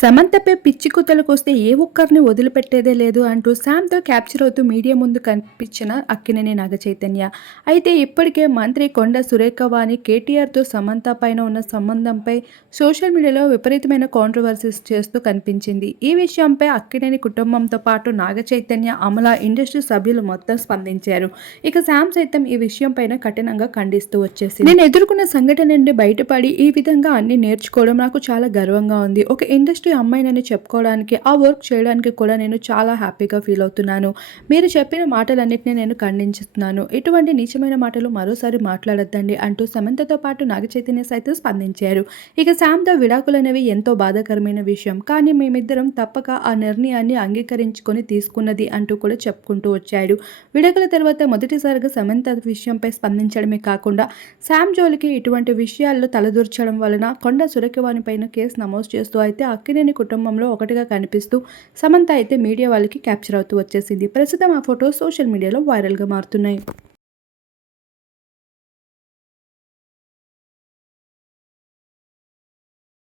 సమంతపై పిచ్చి కుతలకొస్తే ఏ ఒక్కరిని వదిలిపెట్టేదే లేదు అంటూ శామ్తో క్యాప్చర్ అవుతూ మీడియా ముందు కనిపించిన అక్కినేని నాగ చైతన్య అయితే ఇప్పటికే మంత్రి కొండ సురేఖ వాణి కేటీఆర్తో సమంత పైన ఉన్న సంబంధంపై సోషల్ మీడియాలో విపరీతమైన కాంట్రవర్సీస్ చేస్తూ కనిపించింది. ఈ విషయంపై అక్కినేని కుటుంబంతో పాటు నాగ చైతన్య అమల ఇండస్ట్రీ సభ్యులు మొత్తం స్పందించారు. ఇక శామ్ సైతం ఈ విషయం పైన కఠినంగా ఖండిస్తూ వచ్చేసి నేను ఎదుర్కొన్న సంఘటన నుండి బయటపడి ఈ విధంగా అన్ని నేర్చుకోవడం నాకు చాలా గర్వంగా ఉంది. ఒక ఇండస్ట్రీ అమ్మాయినని చెప్పుకోవడానికి ఆ వర్క్ చేయడానికి కూడా నేను చాలా హ్యాపీగా ఫీల్ అవుతున్నాను. మీరు చెప్పిన మాటలన్నింటినీ నేను ఖండించుతున్నాను. ఇటువంటి నీచమైన మాటలు మరోసారి మాట్లాడొద్దండి అంటూ సమంతతో పాటు నాగ చైతన్య సైతం స్పందించారు. ఇక శాంతో విడాకులు అనేవి ఎంతో బాధాకరమైన విషయం. కానీ మేమిద్దరం తప్పక ఆ నిర్ణయాన్ని అంగీకరించుకొని తీసుకున్నది అంటూ కూడా చెప్పుకుంటూ వచ్చాడు. విడాకుల తర్వాత మొదటిసారిగా సమంత విషయంపై స్పందించడమే కాకుండా శామ్ జోలికి ఇటువంటి విషయాల్లో తలదూర్చడం వలన కొండ సురకివాణి పైన కేసు నమోదు చేస్తూ అయితే అక్కినేని కుటుంబంలో ఒకటిగా కనిపిస్తూ సమంత అయితే మీడియా వాళ్ళకి క్యాప్చర్ అవుతూ వచ్చేసింది. ప్రస్తుతం ఆ ఫోటో సోషల్ మీడియాలో వైరల్గా మారుతున్నాయి.